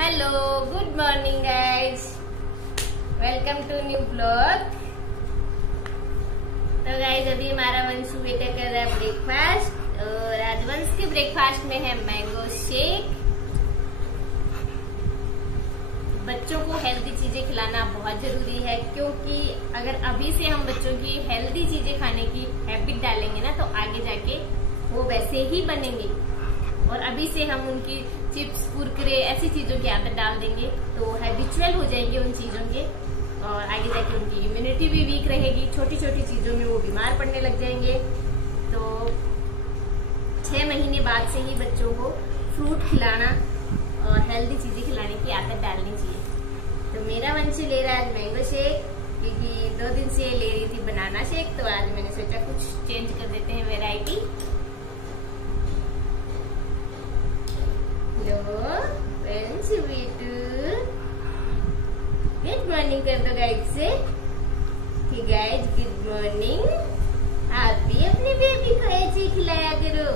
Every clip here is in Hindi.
Hello, good morning guys, welcome to new blog. तो गाइस अभी हमारा वंशु बेटा कर रहा है ब्रेकफास्ट और आज वंश के ब्रेकफास्ट में है मैंगो शेक। बच्चों को हेल्दी चीजें खिलाना बहुत जरूरी है, क्योंकि अगर अभी से हम बच्चों की हेल्दी चीजें खाने की हैबिट डालेंगे ना, तो आगे जाके वो वैसे ही बनेंगे। और अभी से हम उनकी चिप्स, कुरकुरे ऐसी चीजों की आदत डाल देंगे तो हैबिचुअल हो जाएंगे उन चीजों के, और आगे जाके उनकी इम्यूनिटी भी वीक रहेगी। छोटी छोटी चीजों में वो बीमार पड़ने लग जाएंगे। तो 6 महीने बाद से ही बच्चों को फ्रूट खिलाना और हेल्दी चीजें खिलाने की आदत डालनी चाहिए। तो मेरा वंशु ले रहा है आज मैंगो शेक, क्योंकि 2 दिन से ले रही थी बनाना शेक, तो आज मैंने सोचा कुछ चेंज कर देते हैं वेराइटी। वंशु बेटू गुड मॉर्निंग कर दो गाइस से कि गाइस गुड मॉर्निंग। आप भी अपने बेबी को ऐसे खिलाया करो।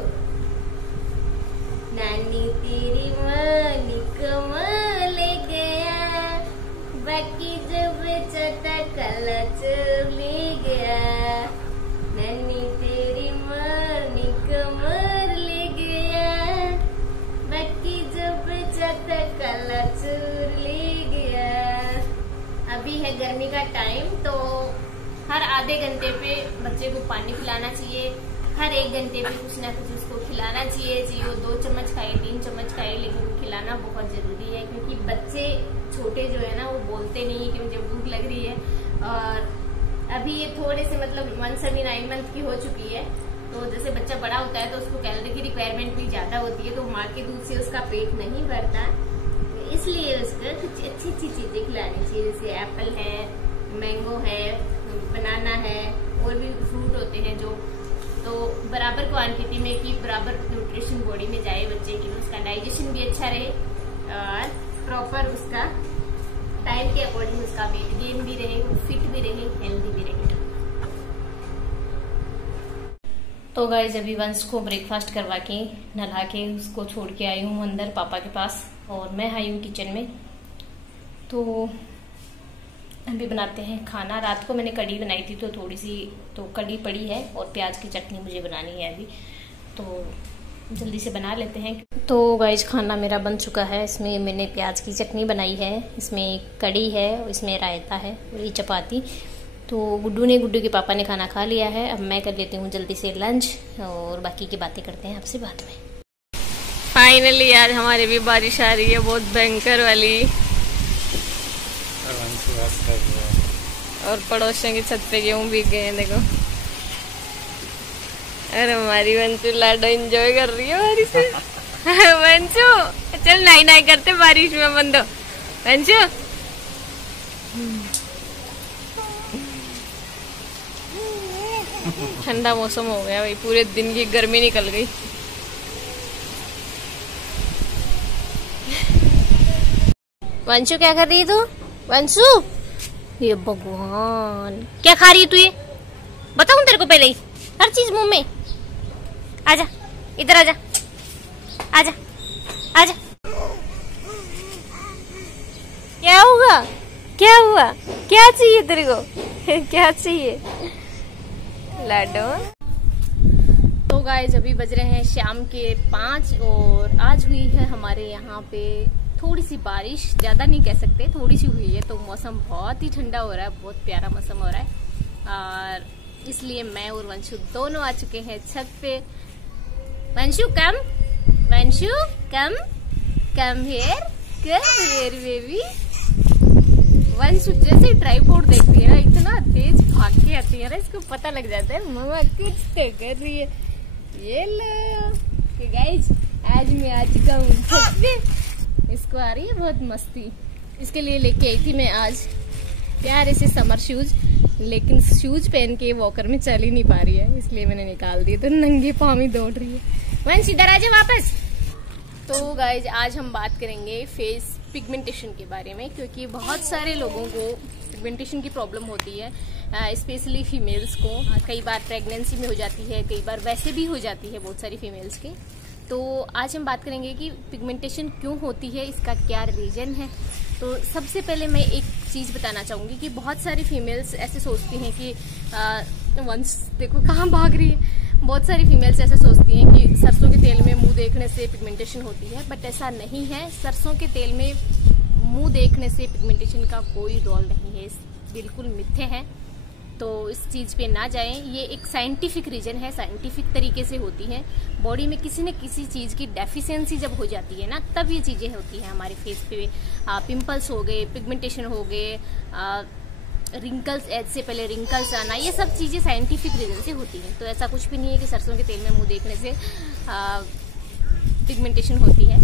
नानी तेरी मानी कमाल गया, बाकी जब चटा कला ले गया। नानी तेरी मानी कमाल ले गया, बाकी जब चटा कला ले गया। अभी है गर्मी का टाइम, तो हर आधे घंटे पे बच्चे को पानी पिलाना चाहिए। हर 1 घंटे पे कुछ ना कुछ उसको खिलाना चाहिए। वो 2 चम्मच खाए, 3 चम्मच खाए, लेकिन खिलाना बहुत जरूरी है, क्योंकि बच्चे छोटे जो है ना वो बोलते नहीं कि मुझे भूख लग रही है। और अभी ये थोड़े से मतलब 1 से 9 मंथ की हो चुकी है, तो जैसे बच्चा बड़ा होता है तो उसको कैलोरी की रिक्वायरमेंट भी ज्यादा होती है, तो माँ के दूध से उसका पेट नहीं भरता, इसलिए उसको कुछ अच्छी अच्छी चीजें खिलानी चाहिए। जैसे एप्पल है, मैंगो है, बनाना है, और भी फ्रूट होते हैं जो, तो बराबर क्वांटिटी में कि बराबर न्यूट्रिशन बॉडी में जाए बच्चे की, उसका डाइजेशन भी अच्छा रहे और प्रॉपर उसका टाइम के अकॉर्डिंग उसका वेट गेन भी रहे, फिट भी रहे, हेल्दी भी रहे। तो गाइस अभी वंश को ब्रेकफास्ट करवा के नहा के उसको छोड़ के आई हूँ अंदर पापा के पास, और मैं आई हूँ किचन में। तो अभी बनाते हैं खाना। रात को मैंने कढ़ी बनाई थी, तो थोड़ी सी तो कढ़ी पड़ी है, और प्याज की चटनी मुझे बनानी है अभी, तो जल्दी से बना लेते हैं। तो गाइस खाना मेरा बन चुका है। इसमें मैंने प्याज की चटनी बनाई है, इसमें कढ़ी है, इसमें रायता है, और ये चपाती। तो गुड्डू के पापा ने खाना खा लिया है। अब मैं कर लेती हूँ जल्दी से लंच, और बाकी की बातें करते हैं आपसे बाद में। फाइनली आज हमारी भी बारिश आ रही है, बहुत भयंकर वाली, और पड़ोसियों की छत पे गेहूं भीग गए हैं देखो। अरे हमारी वंशु लाडो एंजॉय कर रही है बारिश से। वंशु चल नाई करते बारिश में, बंदो वंशु। ठंडा मौसम हो गया भाई, पूरे दिन की गर्मी निकल गई। वंशु क्या कर रही है तू? वंशु ये भगवान क्या खा रही है तू? ये बताऊं तेरे को पहले ही, हर चीज मुंह में। आजा इधर, आजा आजा आजा। क्या हुआ? क्या हुआ? क्या चाहिए तेरे को? क्या चाहिए लाडो? तो गाइस अभी बज रहे हैं शाम के 5, और आज हुई है हमारे यहाँ पे थोड़ी सी बारिश, ज्यादा नहीं कह सकते, थोड़ी सी हुई है। तो मौसम बहुत ही ठंडा हो रहा है, बहुत प्यारा मौसम हो रहा है, और इसलिए मैं और वंशु दोनों आ चुके हैं छत पे। वंशु कम, वंशु कम, कम हियर बेबी। वंशु जैसे ट्राइपॉड देखती है ना, इतना तेज भाग के आती है ना, इसको पता लग जाता है मम्मा कुछ तो कर रही है। ये लो गाइस, आज मैं आ चुका हूँ छत पे। इसको आ रही है बहुत मस्ती, इसके लिए लेके आई थी मैं आज प्यारे से समर शूज, लेकिन शूज पहन के वॉकर में चल ही नहीं पा रही है, इसलिए मैंने निकाल दिए, तो नंगे पाँव ही दौड़ रही है। वंश इधर आ जा वापस। तो गाइज आज हम बात करेंगे फेस पिगमेंटेशन के बारे में, क्योंकि बहुत सारे लोगों को पिगमेंटेशन की प्रॉब्लम होती है, स्पेशली फीमेल्स को। कई बार प्रेगनेंसी में हो जाती है, कई बार वैसे भी हो जाती है बहुत सारी फीमेल्स की। तो आज हम बात करेंगे कि पिगमेंटेशन क्यों होती है, इसका क्या रीज़न है। तो सबसे पहले मैं एक चीज़ बताना चाहूँगी कि बहुत सारी फीमेल्स ऐसे सोचती हैं कि वंश देखो कहाँ भाग रही है। बहुत सारी फीमेल्स ऐसे सोचती हैं कि सरसों के तेल में मुंह देखने से पिगमेंटेशन होती है, बट ऐसा नहीं है। सरसों के तेल में मुंह देखने से पिगमेंटेशन का कोई रोल नहीं है, बिल्कुल मिथ्या है। तो इस चीज़ पे ना जाएं। ये एक साइंटिफिक रीजन है, साइंटिफिक तरीके से होती है। बॉडी में किसी न किसी चीज़ की डेफिशिएंसी जब हो जाती है ना, तब ये चीज़ें होती हैं हमारे फेस पे। पिंपल्स हो गए, पिगमेंटेशन हो गए, रिंकल्स, एज से पहले रिंकल्स आना, ये सब चीज़ें साइंटिफिक रीजन से होती हैं। तो ऐसा कुछ भी नहीं है कि सरसों के तेल में मुंह देखने से पिगमेंटेशन होती है।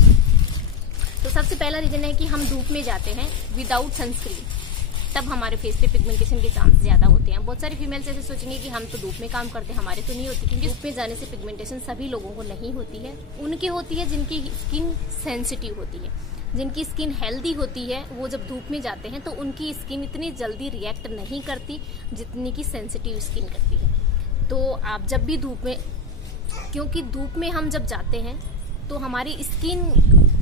तो सबसे पहला रीजन है कि हम धूप में जाते हैं विदाउट सनस्क्रीन, तब हमारे फेस पे पिगमेंटेशन के चांस ज्यादा होते हैं। बहुत सारी फीमेल्स ऐसे सोचेंगे कि हम तो धूप में काम करते हैं, हमारे तो नहीं होती, क्योंकि धूप में जाने से पिगमेंटेशन सभी लोगों को नहीं होती है। उनकी होती है जिनकी स्किन सेंसिटिव होती है, जिनकी स्किन हेल्दी होती है। वो जब धूप में जाते हैं तो उनकी स्किन इतनी जल्दी रिएक्ट नहीं करती जितनी की सेंसिटिव स्किन करती है। तो आप जब भी धूप में, क्योंकि धूप में हम जब जाते हैं तो हमारी स्किन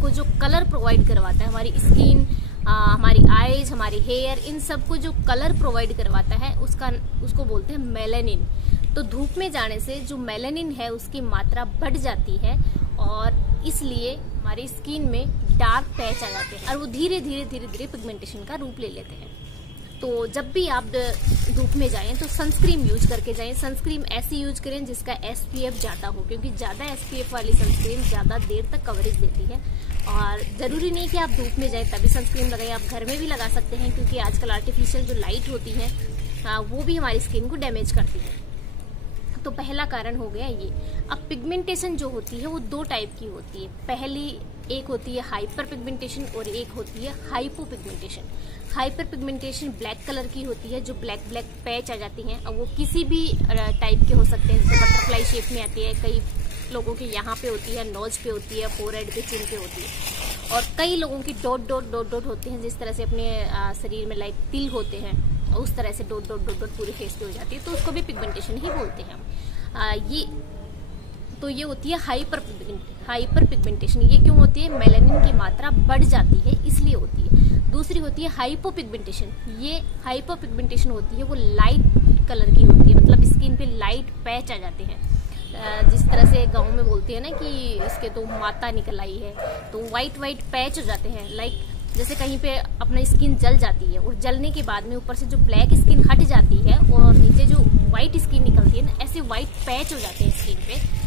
को जो कलर प्रोवाइड करवाता है, हमारी स्किन, हमारी आईज, हमारी हेयर, इन सब को जो कलर प्रोवाइड करवाता है उसको बोलते हैं मेलानिन। तो धूप में जाने से जो मेलानिन है उसकी मात्रा बढ़ जाती है और इसलिए हमारी स्किन में डार्क पैच आ जाते हैं और वो धीरे धीरे पिगमेंटेशन का रूप ले लेते हैं। तो जब भी आप धूप में जाएं तो सनस्क्रीन यूज करके जाएं। सनस्क्रीन ऐसी यूज करें जिसका SPF ज़्यादा हो, क्योंकि ज़्यादा SPF वाली सनस्क्रीन ज़्यादा देर तक कवरेज देती है। और ज़रूरी नहीं कि आप धूप में जाएं तभी सनस्क्रीन लगाएं, आप घर में भी लगा सकते हैं, क्योंकि आजकल आर्टिफिशियल जो लाइट होती है वो भी हमारी स्किन को डैमेज करती है। तो पहला कारण हो गया ये। अब पिगमेंटेशन जो होती है वो दो टाइप की होती है। पहली एक होती है हाइपर पिगमेंटेशन और एक होती है hypo pigmentation. Hyper pigmentation black colour की होती है, जो ब्लैक पैच आ जाती हैं। अब वो किसी भी टाइप के हो सकते हैं, जैसे बटरफ्लाई शेप में आती है, कई लोगों के यहाँ पे होती है, नोज पे होती है, फोरहेड पे, चिन पे होती है, और कई लोगों की डॉट डॉट होती हैं, जिस तरह से अपने शरीर में लाइक तिल होते हैं उस तरह से डॉट पूरे फेस पे हो जाती है। तो उसको भी पिगमेंटेशन ही बोलते हैं हम। ये होती है हाइपर पिगमेंटेशन। ये क्यों होती है? मेलानिन की मात्रा बढ़ जाती है इसलिए होती है। दूसरी होती है हाइपो पिगमेंटेशन। ये हाइपो पिगमेंटेशन होती है वो लाइट कलर की होती है, मतलब स्किन पे लाइट पैच आ जाते हैं। जिस तरह से गाँव में बोलते हैं ना कि इसके तो माता निकल आई है, तो वाइट पैच हो जाते हैं। लाइक जैसे कहीं पे अपना स्किन जल जाती है और जलने के बाद में ऊपर से जो ब्लैक स्किन हट जाती है और नीचे जो व्हाइट स्किन निकलती है ना, ऐसे व्हाइट पैच हो जाते हैं स्किन पे।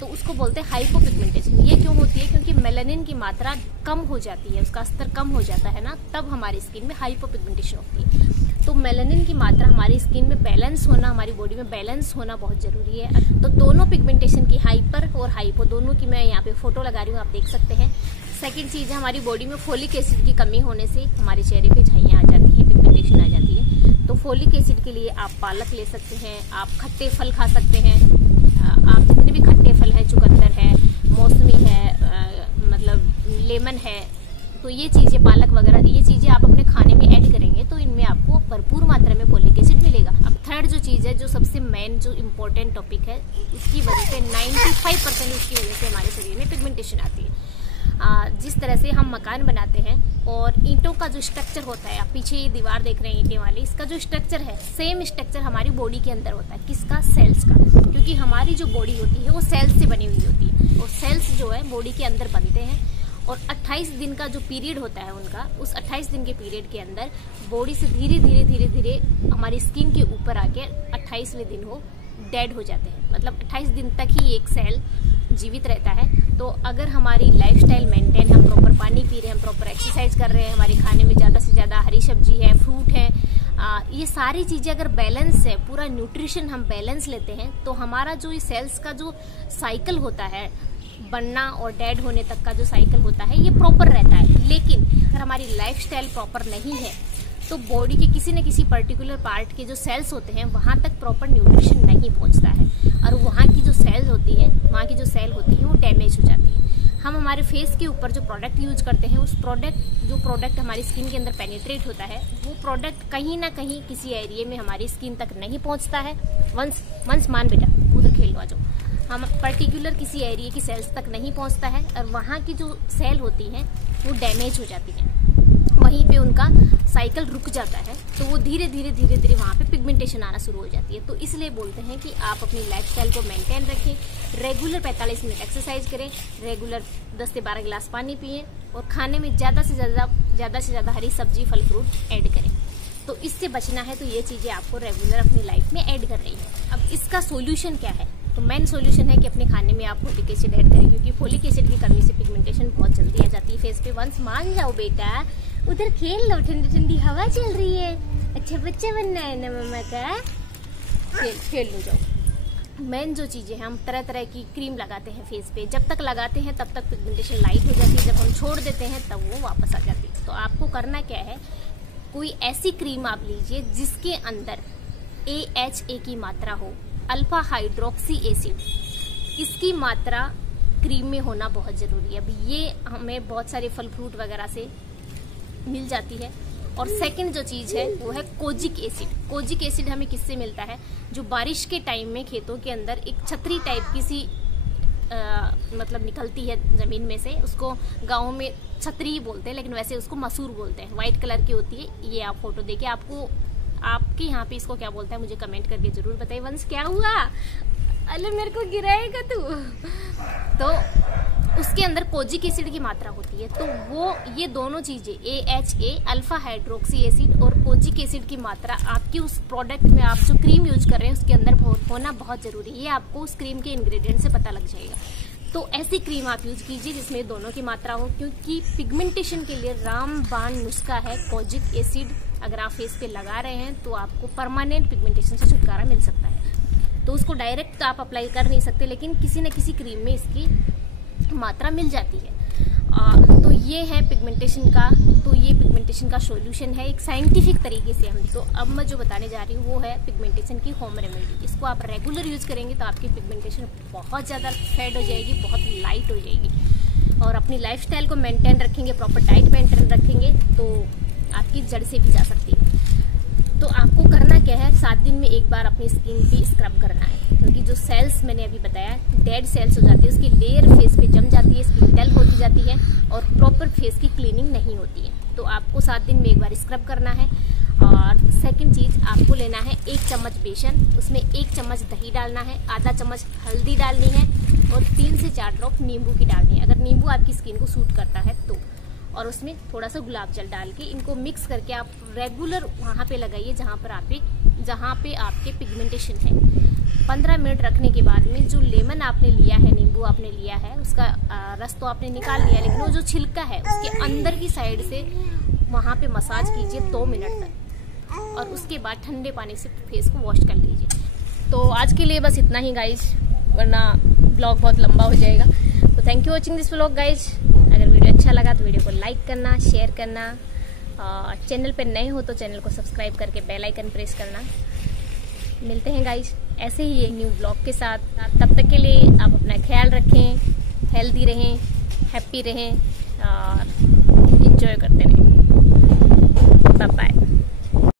तो उसको बोलते हैं हाइपोपिगमेंटेशन। ये क्यों होती है? क्योंकि मेलानिन की मात्रा कम हो जाती है, उसका स्तर कम हो जाता है ना, तब हमारी स्किन में हाइपोपिगमेंटेशन होती है। तो मेलानिन की मात्रा हमारी स्किन में बैलेंस होना, हमारी बॉडी में बैलेंस होना बहुत जरूरी है। तो दोनों पिगमेंटेशन की, हाइपर और हाइपो, दोनों की मैं यहाँ पे फोटो लगा रही हूँ, आप देख सकते हैं। सेकेंड चीज है, हमारी बॉडी में फोलिक एसिड की कमी होने से हमारे चेहरे पे झाइयाँ आ जाती है, पिगमेंटेशन आ जाती है। तो फोलिक एसिड के लिए आप पालक ले सकते हैं, आप खट्टे फल खा सकते हैं। आप जितने भी खट्टे फल है, चुकंदर है, मौसमी है, मतलब लेमन है, तो ये चीजें, पालक वगैरह, ये चीजें आप अपने खाने में ऐड करेंगे तो इनमें आपको भरपूर मात्रा में फोलिक एसिड मिलेगा। अब थर्ड जो चीज है, जो सबसे मेन, जो इम्पोर्टेंट टॉपिक है, इसकी वजह से 95% इसकी वजह से हमारे शरीर में पिगमेंटेशन आती है। जिस तरह से हम मकान बनाते हैं और ईंटों का जो स्ट्रक्चर होता है, आप पीछे ये दीवार देख रहे हैं ईंटें वाली, इसका जो स्ट्रक्चर है, सेम स्ट्रक्चर हमारी बॉडी के अंदर होता है। किसका? सेल्स का। क्योंकि हमारी जो बॉडी होती है वो सेल्स से बनी हुई होती है, और सेल्स जो है बॉडी के अंदर बनते हैं, और 28 दिन का जो पीरियड होता है उनका, उस 28 दिन के पीरियड के अंदर बॉडी से धीरे हमारी स्किन के ऊपर आके 28वें दिन वो डेड हो जाते हैं। मतलब 28 दिन तक ही एक सेल जीवित रहता है। तो अगर हमारी लाइफस्टाइल मेंटेन, हम प्रॉपर पानी पी रहे हैं, हम प्रॉपर एक्सरसाइज कर रहे हैं, हमारे खाने में ज़्यादा से ज़्यादा हरी सब्जी है, फ्रूट है, ये सारी चीज़ें अगर बैलेंस है, पूरा न्यूट्रिशन हम बैलेंस लेते हैं, तो हमारा जो सेल्स का जो साइकिल होता है, बनना और डेड होने तक का जो साइकिल होता है, ये प्रॉपर रहता है। लेकिन अगर हमारी लाइफस्टाइल प्रॉपर नहीं है तो बॉडी के किसी न किसी पर्टिकुलर पार्ट के जो सेल्स होते हैं वहाँ तक प्रॉपर न्यूट्रिशन नहीं पहुँचता है, और वहाँ की जो सेल्स होती है, वहाँ की जो सेल होती है वो डैमेज हो जाती है। हम हमारे फेस के ऊपर जो प्रोडक्ट यूज करते हैं, उस प्रोडक्ट हमारी स्किन के अंदर पेनिट्रेट होता है, वो प्रोडक्ट कहीं ना कहीं किसी एरिया में हमारी स्किन तक नहीं पहुँचता है। वंस मान बेटा, उधर खेल लो, आ जाओ। हम पर्टिकुलर किसी एरिया की सेल्स तक नहीं पहुंचता है और वहाँ की जो सेल होती हैं वो डैमेज हो जाती हैं, वहीं पे उनका साइकिल रुक जाता है, तो वो धीरे धीरे वहाँ पे पिगमेंटेशन आना शुरू हो जाती है। तो इसलिए बोलते हैं कि आप अपनी लाइफस्टाइल को मेंटेन रखें, रेगुलर 45 मिनट एक्सरसाइज करें, रेगुलर 10 से 12 गिलास पानी पिएं और खाने में ज़्यादा से ज़्यादा हरी सब्जी फल फ्रूट ऐड करें। तो इससे बचना है तो ये चीज़ें आपको रेगुलर अपनी लाइफ में ऐड कर रही है। अब इसका सोल्यूशन क्या है? तो मेन सोल्यूशन है कि अपने खाने में आप फोलिक एसिड ऐड करें, क्योंकि फोलिक एसिड की कमी से पिगमेंटेशन बहुत जल्दी आ जाती है फेस पे। वंस मान जाओ बेटा, उधर खेल लो, ठंडी ठंडी हवा चल रही है, अच्छा बच्चा बनना है ना मम्मा का, खेल लो जाओ। मेन जो चीज़ें हैं, हम तरह तरह की क्रीम लगाते हैं फेस पे, जब तक लगाते हैं तब तक पिगमेंटेशन लाइट हो जाती है, जब हम छोड़ देते हैं तब वो वापस आ जाती है। तो आपको करना क्या है, कोई ऐसी क्रीम आप लीजिए जिसके अंदर AHA की मात्रा हो, अल्फा हाइड्रोक्सी एसिड, इसकी मात्रा क्रीम में होना बहुत ज़रूरी है। अब ये हमें बहुत सारे फल फ्रूट वगैरह से मिल जाती है। और सेकंड जो चीज़ है वो है कोजिक एसिड। कोजिक एसिड हमें किससे मिलता है? जो बारिश के टाइम में खेतों के अंदर एक छतरी टाइप की सी मतलब निकलती है ज़मीन में से, उसको गाँव में छतरी बोलते हैं, लेकिन वैसे उसको मसूर बोलते हैं, वाइट कलर की होती है। ये आप फोटो देखिए, आपके यहाँ पे इसको क्या बोलते हैं मुझे कमेंट करके जरूर बताइए। वंश क्या हुआ? अरे मेरे को गिराएगा तू। तो उसके अंदर कोजिक एसिड की मात्रा होती है। तो वो ये दोनों चीजें AHA अल्फा हाइड्रोक्सी एसिड और कोजिक एसिड की मात्रा आपकी उस प्रोडक्ट में, आप जो क्रीम यूज कर रहे हैं उसके अंदर होना बहुत जरूरी है। ये आपको उस क्रीम के इंग्रेडिएंट से पता लग जाएगा। तो ऐसी क्रीम आप यूज कीजिए जिसमें दोनों की मात्रा हो, क्योंकि पिगमेंटेशन के लिए रामबाण नुस्खा है कोजिक एसिड। अगर आप फेस पे लगा रहे हैं तो आपको परमानेंट पिगमेंटेशन से छुटकारा मिल सकता है। तो उसको डायरेक्ट आप अप्लाई कर नहीं सकते, लेकिन किसी न किसी क्रीम में इसकी मात्रा मिल जाती है। तो ये है पिगमेंटेशन का, तो ये पिगमेंटेशन का सॉल्यूशन है एक साइंटिफिक तरीके से हम। तो अब मैं जो बताने जा रही हूँ वो है पिगमेंटेशन की होम रेमेडी। इसको आप रेगुलर यूज करेंगे तो आपकी पिगमेंटेशन बहुत ज़्यादा फेड हो जाएगी, बहुत लाइट हो जाएगी। और अपनी लाइफस्टाइल को मेंटेन रखेंगे, प्रॉपर डाइट मेंटेन रखेंगे तो आपकी जड़ से भी जा सकती है। तो आपको करना क्या है, 7 दिन में एक बार अपनी स्किन पे स्क्रब करना है, क्योंकि जो सेल्स मैंने अभी बताया डेड सेल्स हो जाती है, उसकी लेयर फेस पे जम जाती है, स्किन डल होती जाती है और प्रॉपर फेस की क्लीनिंग नहीं होती है। तो आपको 7 दिन में एक बार स्क्रब करना है। और सेकंड चीज, आपको लेना है 1 चम्मच बेसन, उसमें 1 चम्मच दही डालना है, आधा चम्मच हल्दी डालनी है और 3 से 4 ड्रॉप नींबू की डालनी है, अगर नींबू आपकी स्किन को सूट करता है तो। और उसमें थोड़ा सा गुलाब जल डाल के इनको मिक्स करके आप रेगुलर वहाँ पे लगाइए जहाँ पे आपके पिगमेंटेशन है। 15 मिनट रखने के बाद में जो लेमन आपने लिया है, नींबू आपने लिया है, उसका रस तो आपने निकाल लिया, लेकिन वो जो छिलका है उसके अंदर की साइड से वहाँ पे मसाज कीजिए 2 मिनट तक और उसके बाद ठंडे पानी से फेस को वॉश कर लीजिए। तो आज के लिए बस इतना ही गाइज, वरना ब्लॉग बहुत लंबा हो जाएगा। तो thank you watching this vlog guys. अगर वीडियो अच्छा लगा तो वीडियो को लाइक करना, शेयर करना, चैनल पे नए हो तो चैनल को सब्सक्राइब करके बेल आइकन प्रेस करना। मिलते हैं गाइज ऐसे ही एक न्यू ब्लॉग के साथ। तब तक के लिए आप अपना ख्याल रखें, हेल्दी रहें, हैप्पी रहें और एंजॉय करते रहें। Bye bye.